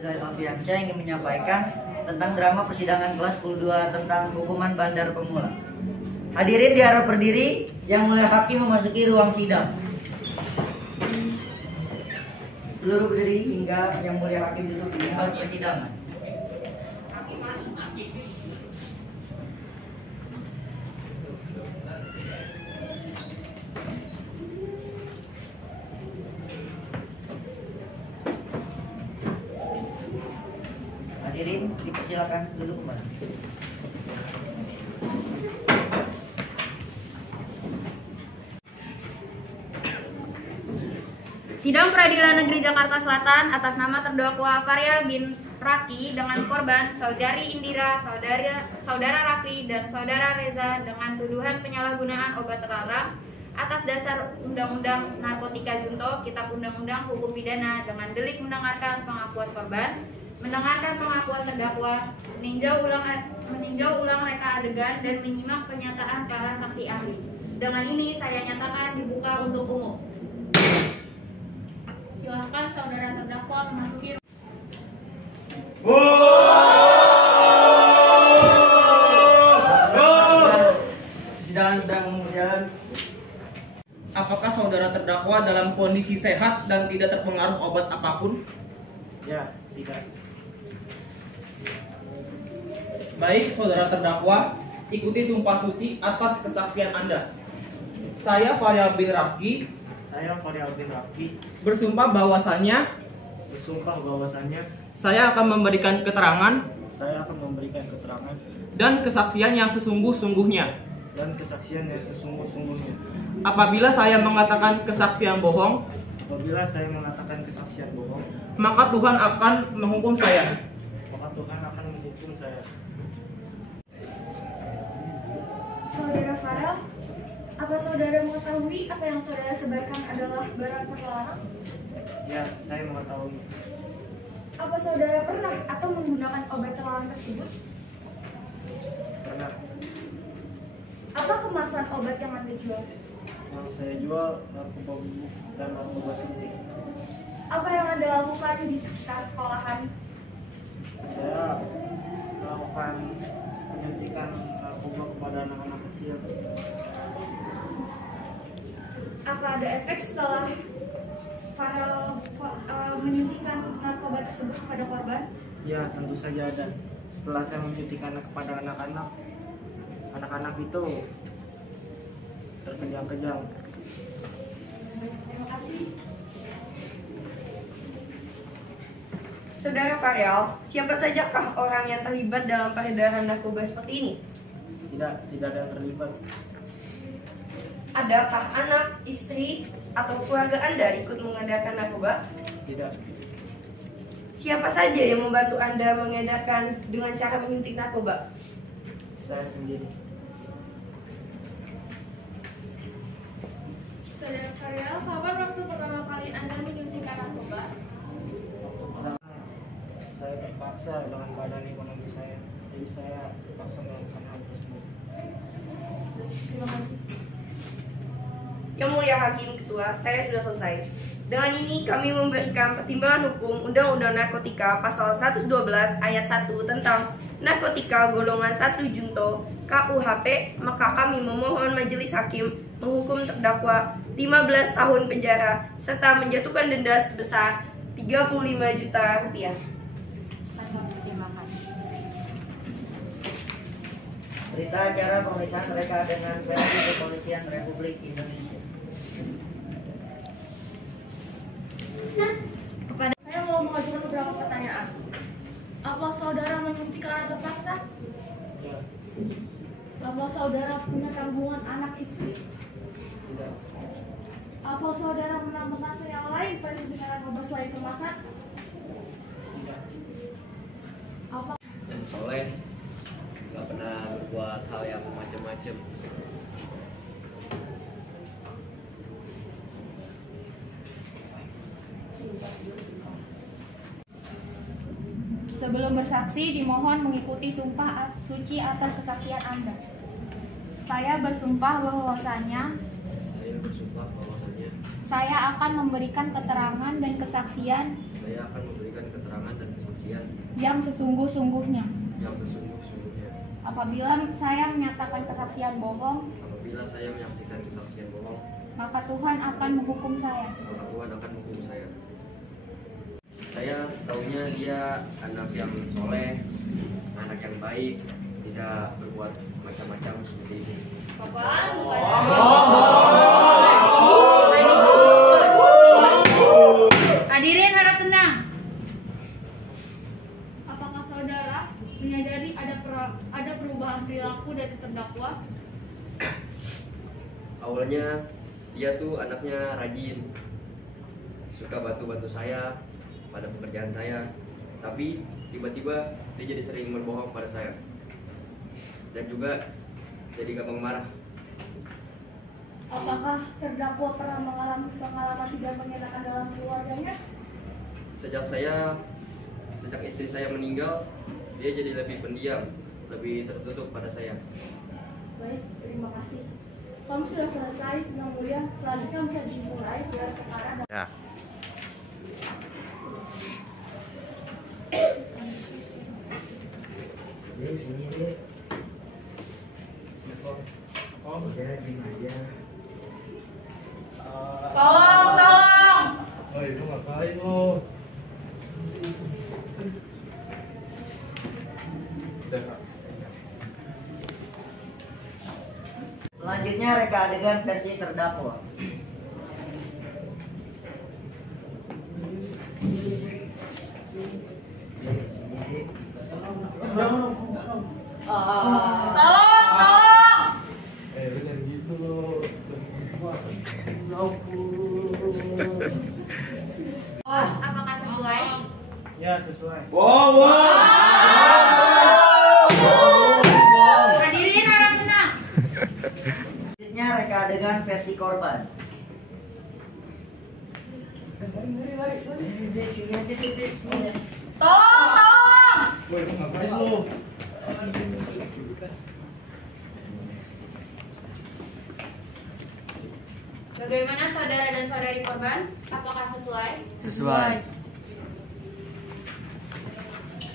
Zail Alfiansyah ingin menyampaikan tentang drama persidangan kelas 10-2 tentang hukuman bandar pemula. Hadirin diharap berdiri, Yang Mulia Hakim memasuki ruang sidang. Seluruh berdiri hingga Yang Mulia Hakim duduk di tempat persidangan. Hadirin dipersilakan duduk kembali. Sidang Peradilan Negeri Jakarta Selatan atas nama terdakwa Faria bin Raki dengan korban Saudari Indira, Saudara Rafli, dan Saudara Reza dengan tuduhan penyalahgunaan obat terlarang atas dasar Undang-Undang Narkotika Junto, Kitab Undang-Undang Hukum Pidana dengan delik mendengarkan pengakuan korban, mendengarkan pengakuan terdakwa, meninjau ulang reka adegan, dan menyimak pernyataan para saksi ahli. Dengan ini saya nyatakan dibuka untuk umum. Silakan saudara terdakwa memasuki. Sidang sedang berjalan. Apakah saudara terdakwa dalam kondisi sehat dan tidak terpengaruh obat apapun? Ya, tidak. Baik, saudara terdakwa, ikuti sumpah suci atas kesaksian Anda. Saya Faria bin Rafki bersumpah bahwasannya saya akan memberikan keterangan dan kesaksian yang sesungguh-sungguhnya. Apabila saya mengatakan kesaksian bohong, maka Tuhan akan menghukum saya. Saudara Farel, apa saudara mengetahui apa yang saudara sebarkan adalah barang terlarang? Ya, saya mengetahui. Apa saudara pernah atau menggunakan obat terlarang tersebut? Pernah. Apa kemasan obat yang Anda jual? Yang saya jual narkoba bubuk dan narkoba suntik. Apa yang Anda lakukan di sekitar sekolahan? Saya melakukan penyuntikan narkoba kepada anak-anak kecil. Apa ada efek setelah Farel menyuntikkan narkoba tersebut kepada korban? Ya, tentu saja ada. Setelah saya menyuntikkan kepada anak-anak itu terkejang-kejang. Terima kasih. Saudara Farel, siapa sajakah orang yang terlibat dalam peredaran narkoba seperti ini? Tidak ada yang terlibat. Adakah anak, istri, atau keluarga Anda ikut mengedarkan narkoba? Tidak. Siapa saja yang membantu Anda mengedarkan dengan cara menyuntik narkoba? Saya sendiri. Saudara Farel, kapan waktu pertama kali Anda menyuntikkan narkoba? Saya terpaksa dengan keadaan ekonomi saya, jadi saya terpaksa melakukan hal tersebut. Terima kasih. Yang Mulia Hakim Ketua, saya sudah selesai. Dengan ini kami memberikan pertimbangan hukum Undang-Undang Narkotika Pasal 112 Ayat 1 tentang narkotika golongan 1 junto KUHP, maka kami memohon majelis hakim menghukum terdakwa 15 tahun penjara serta menjatuhkan denda sebesar 35 juta rupiah. Berita acara pemeriksaan mereka dengan versi Kepolisian Republik Indonesia. Saya mau mengajukan beberapa pertanyaan. Apa saudara menyuntik karena terpaksa? Ya. Apa saudara punya kandungan anak istri? Tidak. Apa saudara pernah mengasuh yang lain pada suntikan narkoba selain kemasan? Tidak. Apa Dan soleh, nggak pernah berbuat hal yang macam-macam. Sebelum bersaksi, dimohon mengikuti sumpah suci atas kesaksian Anda. Saya bersumpah bahwasanya saya akan memberikan keterangan dan kesaksian yang sesungguh-sungguhnya. yang sesungguh-sungguhnya. Apabila saya menyatakan kesaksian bohong, Apabila saya menyaksikan kesaksian bohong, maka Tuhan akan menghukum saya. maka Tuhan akan menghukum saya. Saya tahunya dia anak yang soleh, anak yang baik, tidak berbuat macam-macam seperti ini. Hadirin harap tenang. Apakah saudara menyadari ada perubahan perilaku dari terdakwa? Awalnya dia tuh anaknya rajin, suka bantu-bantu saya pada pekerjaan saya, tapi tiba-tiba dia jadi sering berbohong pada saya dan juga jadi gampang marah. Apakah terdakwa pernah mengalami pengalaman tidak menyenangkan dalam keluarganya? Sejak istri saya meninggal, dia jadi lebih pendiam, lebih tertutup pada saya. Baik, terima kasih. Kamu sudah selesai, Yang Mulia. Selanjutnya bisa dimulai gelar perkara. Ya. Sini deh. Oh, udah gini aja. Tolong. Oh, itu ngapain lo? Selanjutnya reka adegan versi terdakwa. Bener gitu lo. Apakah sesuai? Ya, sesuai. Hadirin harap tenang. Selanjutnya reka adegan versi korban. Woi, lu ngapain lo? Bagaimana saudara dan saudari korban? Apakah sesuai? Sesuai.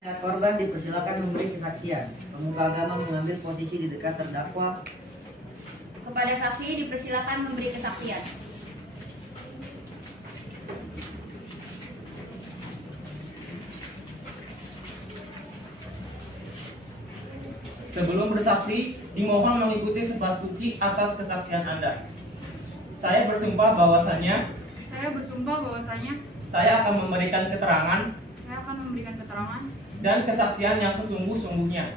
Korban dipersilakan memberi kesaksian. Pemuka agama mengambil posisi di dekat terdakwa. Kepada saksi dipersilakan memberi kesaksian. Sebelum bersaksi, dimohon mengikuti sumpah suci atas kesaksian Anda. Saya bersumpah bahwasannya saya akan memberikan keterangan dan kesaksian yang sesungguh-sungguhnya.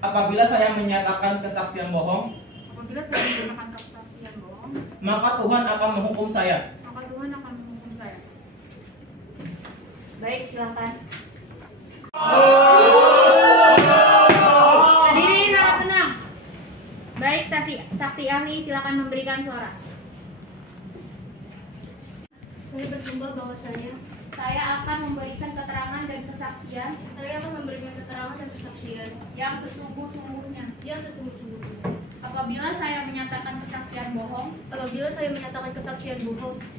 Apabila saya menyatakan kesaksian bohong, maka Tuhan akan menghukum saya. Baik, silakan. Hadirin harap tenang. Baik, saksi ahli silakan memberikan suara. Saya bersumpah bahwa saya akan memberikan keterangan dan kesaksian. Yang sesungguh-sungguhnya. Apabila saya menyatakan kesaksian bohong,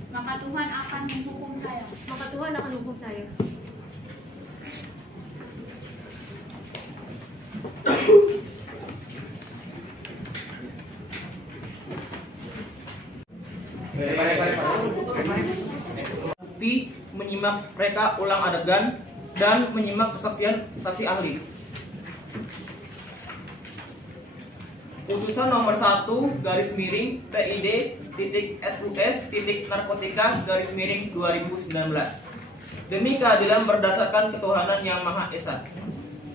maka Tuhan akan menghukum saya. Bukti menyimak mereka ulang adegan dan menyimak kesaksian saksi ahli. Putusan nomor 1 garis miring PID .SUS.narkotika garis miring 2019. Demi keadilan berdasarkan ketuhanan yang Maha Esa.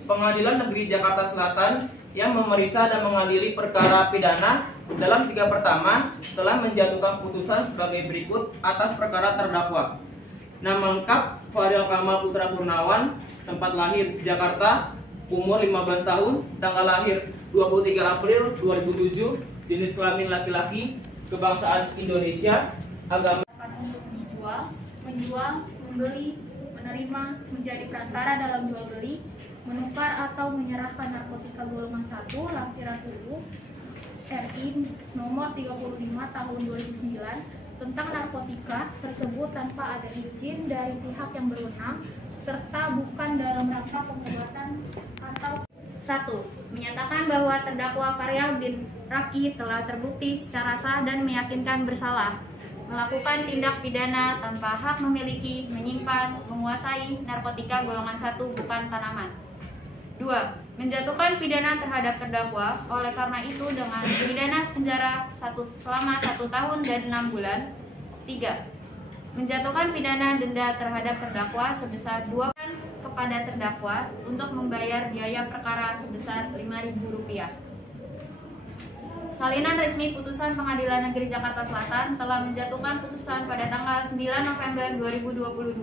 Pengadilan Negeri Jakarta Selatan yang memeriksa dan mengadili perkara pidana dalam 3 pertama telah menjatuhkan putusan sebagai berikut atas perkara terdakwa. Nama lengkap Fariel Kamal Putra Purnawan, tempat lahir Jakarta, umur 15 tahun, tanggal lahir 23 April 2007, jenis kelamin laki-laki, kebangsaan Indonesia, agama Untuk dijual, menjual, membeli, menerima, menjadi perantara dalam jual beli, menukar atau menyerahkan narkotika golongan 1 lampiran UU RI nomor 35 tahun 2009 tentang narkotika tersebut tanpa ada izin dari pihak yang berwenang serta bukan dalam rangka pengobatan atau 1. Menyatakan bahwa terdakwa Faryal bin Raki telah terbukti secara sah dan meyakinkan bersalah melakukan tindak pidana tanpa hak memiliki, menyimpan, menguasai narkotika golongan 1 bukan tanaman. 2. Menjatuhkan pidana terhadap terdakwa oleh karena itu dengan pidana penjara selama 1 tahun dan 6 bulan. 3. Menjatuhkan pidana denda terhadap terdakwa sebesar 2 kepada terdakwa untuk membayar biaya perkara sebesar Rp5.000. Salinan resmi putusan Pengadilan Negeri Jakarta Selatan telah menjatuhkan putusan pada tanggal 9 November 2022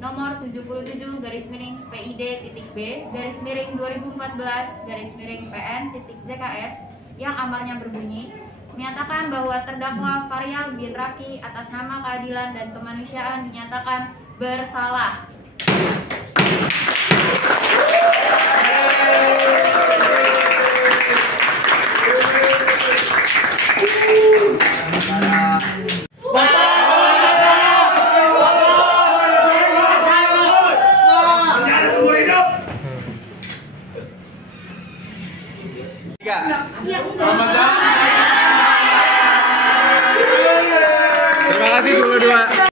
nomor 77-PID-B-2014-PN-JKS yang amarnya berbunyi menyatakan bahwa terdakwa Faryal bin Raki atas nama keadilan dan kemanusiaan dinyatakan bersalah. Terima kasih semua dua.